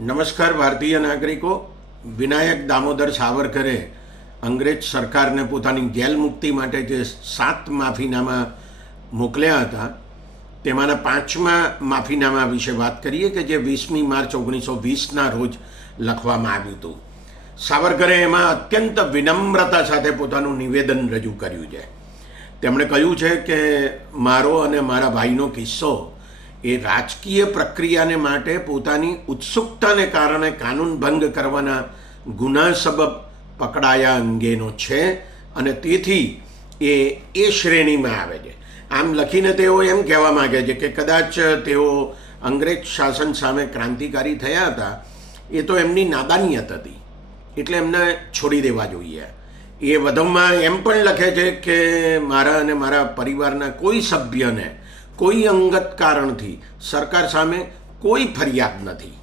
નમસ્કાર ભારતીય નાગરિકો. વિનાયક દામોદર સાવરકરે અંગ્રેજ સરકારને પોતાની જેલ મુક્તિ માટે જે 7 માફીનામા મોકલ્યા હતા તેમાંના 5મા માફીનામા વિશે વાત કરીએ કે જે 20મી માર્ચ 1920ના રોજ લખવામાં આવ્યું હતું. સાવરકરે એમાં અત્યંત વિનમ્રતા સાથે પોતાનું નિવેદન રજૂ કર્યું છે. તેમણે કહ્યું છે કે મારો અને મારા ભાઈનો કિસ્સો એ રાજકીય પ્રક્રિયાને માટે પોતાની ઉત્સુકતાને કારણે કાનૂન ભંગ કરવાના ગુના સબબ પકડાયા અંગેનો છે અને તેથી એ શ્રેણીમાં આવે છે. આમ લખીને તેઓ એમ કહેવા માગે છે કે કદાચ તેઓ અંગ્રેજ શાસન સામે ક્રાંતિકારી થયા હતા, એ તો એમની નાદાનિયત હતી, એટલે એમને છોડી દેવા જોઈએ. એ વધુમાં એમ પણ લખે છે કે મારા અને મારા પરિવારના કોઈ સભ્યને કોઈ અંગત કારણથી સરકાર સામે કોઈ ફરિયાદ નથી.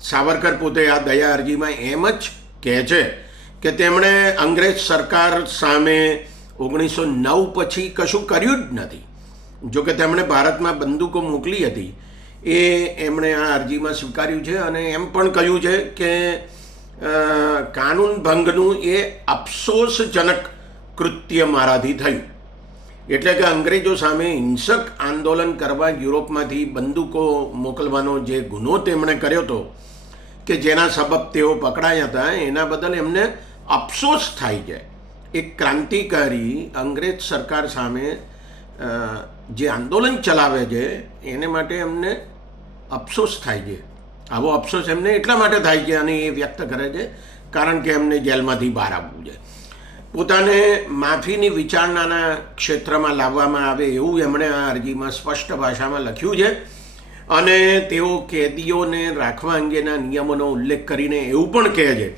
સાવરકર પોતે આ દયા અરજીમાં એમ જ કહે છે કે તેમણે અંગ્રેજ સરકાર સામે 1909 પછી કશું કર્યું જ નથી. જોકે તેમણે ભારતમાં બંદૂકો મોકલી હતી એ એમણે આ અરજીમાં સ્વીકાર્યું છે અને એમ પણ કહ્યું છે કે કાનૂન ભંગનું એ અફસોસજનક કૃત્ય મારાથી થયું. એટલે કે અંગ્રેજો સામે હિંસક આંદોલન કરવા યુરોપમાંથી બંદૂકો મોકલવાનો જે ગુનો તેમણે કર્યો હતો કે જેના સબબ તેઓ પકડાયા હતા, એના બદલ એમને અફસોસ થાય છે. એક ક્રાંતિકારી અંગ્રેજ સરકાર સામે જે આંદોલન ચલાવે છે એને માટે એમને અફસોસ થાય છે. આવો અફસોસ એમને એટલા માટે થાય છે અને એ વ્યક્ત કરે છે કારણ કે એમને જેલમાંથી બહાર આવવું છે. પોતાને માફીની વિચારણાના ક્ષેત્રમાં લાવવામાં આવે એવું એમણે આ અરજીમાં સ્પષ્ટ ભાષામાં લખ્યું છે અને તેઓ કેદીઓને રાખવા અંગેના નિયમોનો ઉલ્લેખ કરીને એવું પણ કહે છે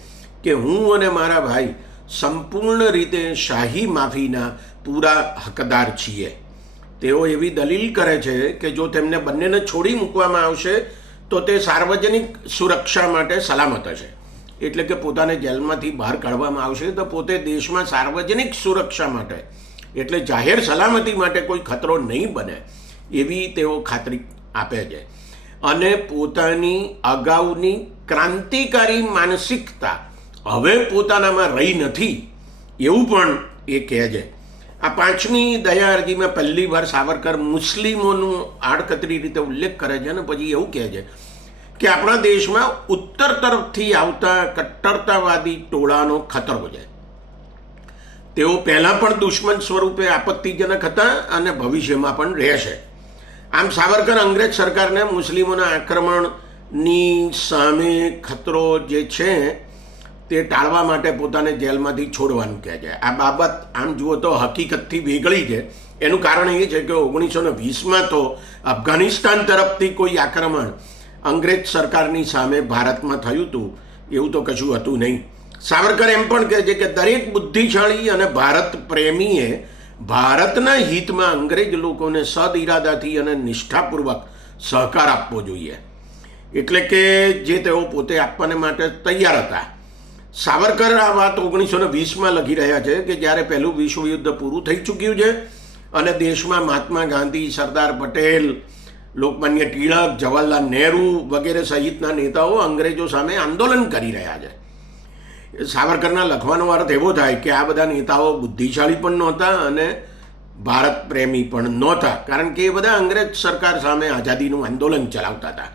કે હું અને મારા ભાઈ સંપૂર્ણ રીતે શાહી માફીના પૂરા હકદાર છીએ. તેઓ એવી દલીલ કરે છે કે જો તેમને બંનેને છોડી મૂકવામાં આવશે તો તે સાર્વજનિક સુરક્ષા માટે સલામત હશે. એટલે કે પોતાને જેલમાંથી બહાર કાઢવામાં આવશે તો પોતે દેશમાં સાર્વજનિક સુરક્ષા માટે એટલે જાહેર સલામતી માટે કોઈ ખતરો નહીં બને એવી તેઓ ખાતરી આપે છે. અને પોતાની અગાઉની ક્રાંતિકારી માનસિકતા હવે પોતાનામાં રહી નથી એવું પણ એ કહે છે. આ 5મી દયા અરજીમાં પહેલી વાર સાવરકર મુસ્લિમોનું આડકતરી રીતે ઉલ્લેખ કરે છે અને પછી એવું કહે છે કે આપણા દેશમાં ઉત્તર તરફથી આવતા કટ્ટરતાવાદી ટોળાનો ખતરો છે. તેઓ પહેલાં પણ દુશ્મન સ્વરૂપે આપત્તિજનક હતા અને ભવિષ્યમાં પણ રહેશે. આમ સાવરકર અંગ્રેજ સરકારને મુસ્લિમોના આક્રમણની સામે ખતરો જે છે તે ટાળવા માટે પોતાને જેલમાંથી છોડવાનું કહે છે. આ બાબત આમ જુઓ તો હકીકતથી વેગળી છે. એનું કારણ એ છે કે 1920માં તો અફઘાનિસ્તાન તરફથી કોઈ આક્રમણ અંગ્રેજ સરકારની સામે ભારતમાં થયું હતું એવું તો કશું હતું નહીં. સાવરકર એમ પણ કહે છે કે દરેક બુદ્ધિશાળી અને ભારત પ્રેમીએ ભારતના હિતમાં અંગ્રેજ લોકોને સદઇરાદાથી અને નિષ્ઠાપૂર્વક સહકાર આપવો જોઈએ, એટલે કે જે તેઓ પોતે આપવાને માટે તૈયાર હતા. સાવરકર આ વાત 1920માં લખી રહ્યા છે કે જ્યારે પહેલું વિશ્વયુદ્ધ પૂરું થઈ ચૂક્યું છે અને દેશમાં મહાત્મા ગાંધી, સરદાર પટેલ, લોકમાન્ય ટિળક, જવાહરલાલ નહેરુ વગેરે સહિતના નેતાઓ અંગ્રેજો સામે આંદોલન કરી રહ્યા છે. સાવરકરના લખવાનો અર્થ એવો થાય કે આ બધા નેતાઓ બુદ્ધિશાળી પણ નહોતા અને ભારત પ્રેમી પણ નહોતા, કારણ કે એ બધા અંગ્રેજ સરકાર સામે આઝાદીનું આંદોલન ચલાવતા હતા.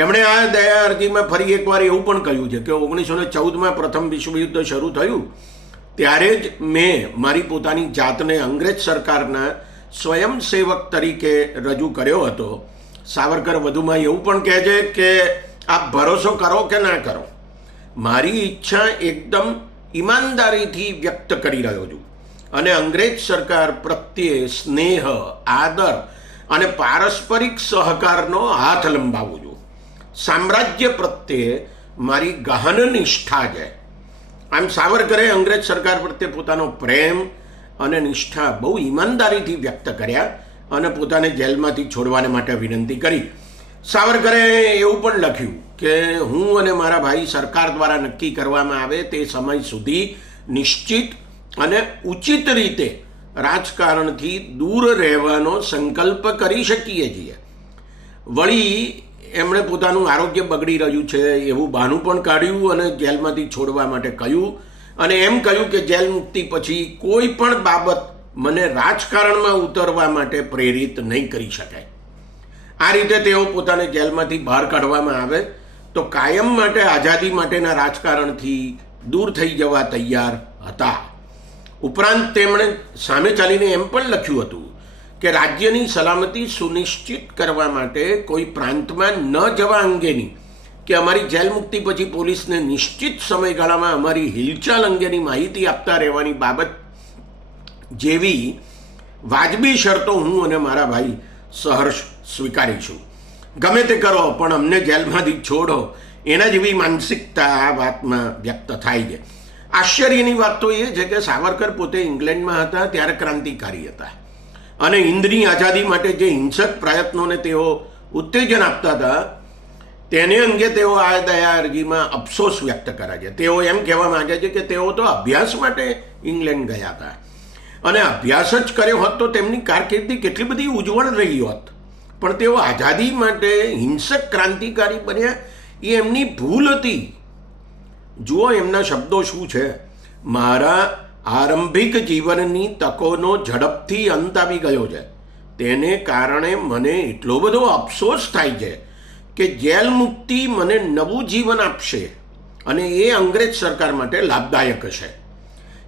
એમણે આ દયા અરજીમાં ફરી એકવાર એવું પણ કહ્યું છે કે 1914માં પ્રથમ વિશ્વયુદ્ધ શરૂ થયું ત્યારે જ મેં મારી પોતાની જાતને અંગ્રેજ સરકારના સ્વયંસેવક તરીકે રજૂ કર્યો હતો. સાવરકર વધુમાં એવું પણ કહે છે કે આપ ભરોસો કરો કે ના કરો, મારી ઈચ્છા એકદમ ઈમાનદારીથી વ્યક્ત કરી રહ્યો છું અને અંગ્રેજ સરકાર પ્રત્યે સ્નેહ, આદર અને પારસ્પરિક સહકારનો હાથ લંબાવું છું. સામ્રાજ્ય પ્રત્યે મારી ગહન નિષ્ઠા છે. આમ સાવરકરે અંગ્રેજ સરકાર પ્રત્યે પોતાનો પ્રેમ અને નિષ્ઠા બહુ ઈમાનદારીથી વ્યક્ત કર્યા અને પોતાને જેલમાંથી છોડવાને માટે વિનંતી કરી. સાવરકરે એવું પણ લખ્યું કે હું અને મારા ભાઈ સરકાર દ્વારા નક્કી કરવામાં આવે તે સમય સુધી નિશ્ચિત અને ઉચિત રીતે રાજકારણથી દૂર રહેવાનો સંકલ્પ કરી શકીએ છીએ. વળી એમણે પોતાનું આરોગ્ય બગડી રહ્યું છે એવું બહાનું પણ કાઢ્યું અને જેલમાંથી છોડવા માટે કહ્યું અને એમ કહ્યું કે જેલ મુક્તિ પછી કોઈ પણ બાબત મને રાજકારણમાં ઉતરવા માટે પ્રેરિત નહીં કરી શકાય. આ રીતે તેઓ પોતાને જેલમાંથી બહાર કાઢવામાં આવે તો કાયમ માટે આઝાદી માટેના રાજકારણથી દૂર થઈ જવા તૈયાર હતા. ઉપરાંત તેમણે સામે ચાલીને એમ પણ લખ્યું હતું કે રાજ્યની સલામતી સુનિશ્ચિત કરવા માટે કોઈ પ્રાંતમાં ન જવા અંગેની કે અમારી જેલ મુક્તિ પછી પોલીસને નિશ્ચિત સમયગાળામાં અમારી હિલચાલ અંગેની માહિતી આપતા રહેવાની બાબત જેવી વાજબી શરતો હું અને મારા ભાઈ સહર્ષ સ્વીકારીશું. ગમે તે કરો પણ અમને જેલમાંથી છોડો, એના જેવી માનસિકતા આ વાતમાં વ્યક્ત થાય છે. આશ્ચર્યની વાત તો એ છે કે સાવરકર પોતે ઇંગ્લેન્ડમાં હતા ત્યારે ક્રાંતિકારી હતા અને હિન્દની આઝાદી માટે જે હિંસક પ્રયત્નોને તેઓ ઉત્તેજન આપતા હતા તેને અંગે તેઓ આ દયા અરજીમાં અફસોસ વ્યક્ત કરે છે. તેઓ એમ કહેવા માંગે છે કે તેઓ તો અભ્યાસ માટે ઇંગ્લેન્ડ ગયા હતા અને અભ્યાસ જ કર્યો હોત તો તેમની કારકિર્દી કેટલી બધી ઉજ્જવળ રહી હોત, પણ તેઓ આઝાદી માટે હિંસક ક્રાંતિકારી બન્યા એ એમની ભૂલ હતી. જુઓ એમના શબ્દો શું છે: મારા આરંભિક જીવનની તકોનો ઝડપથી અંત આવી ગયો છે. તેને કારણે મને એટલો બધો અફસોસ થાય છે કે જેલ મુક્તિ મને નવું જીવન આપશે અને એ અંગ્રેજ સરકાર માટે લાભદાયક હશે.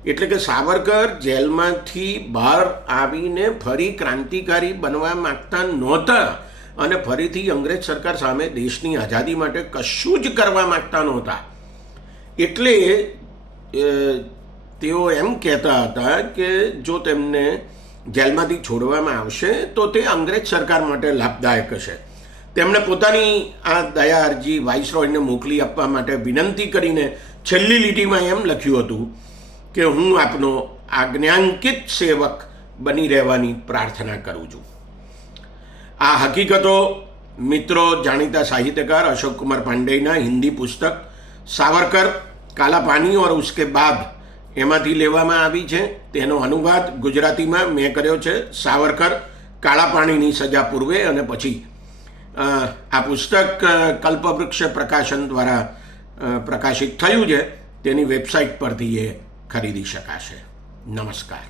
એટલે કે સાવરકર જેલમાંથી બહાર આવીને ફરી ક્રાંતિકારી બનવા માગતા નહોતા અને ફરીથી અંગ્રેજ સરકાર સામે દેશની આઝાદી માટે કશું જ કરવા માગતા નહોતા. એટલે તેઓ એમ કહેતા હતા કે જો તેમને જેલમાંથી છોડવામાં આવશે તો તે અંગ્રેજ સરકાર માટે લાભદાયક હશે. તેમણે પોતાની આ દયા અરજી વાઇસરોયને મોકલી આપવા માટે વિનંતી કરીને છેલ્લી લીટીમાં એમ લખ્યું હતું કે હું આપનો આજ્ઞાંકિત સેવક બની રહેવાની પ્રાર્થના કરું છું. આ હકીકતો મિત્રો જાણીતા સાહિત્યકાર અશોક કુમાર પાંડેના હિન્દી પુસ્તક સાવરકર કાલા પાની ઓર ઉસકે બાદ એમાંથી લેવામાં આવી છે. તેનો અનુવાદ ગુજરાતીમાં મેં કર્યો છે, સાવરકર કાળા પાણીની સજા પૂર્વે અને પછી. આ પુસ્તક કલ્પવૃક્ષ પ્રકાશન દ્વારા પ્રકાશિત થયું છે. તેની વેબસાઇટ પરથી એ ખરીદી શકાશે. નમસ્કાર.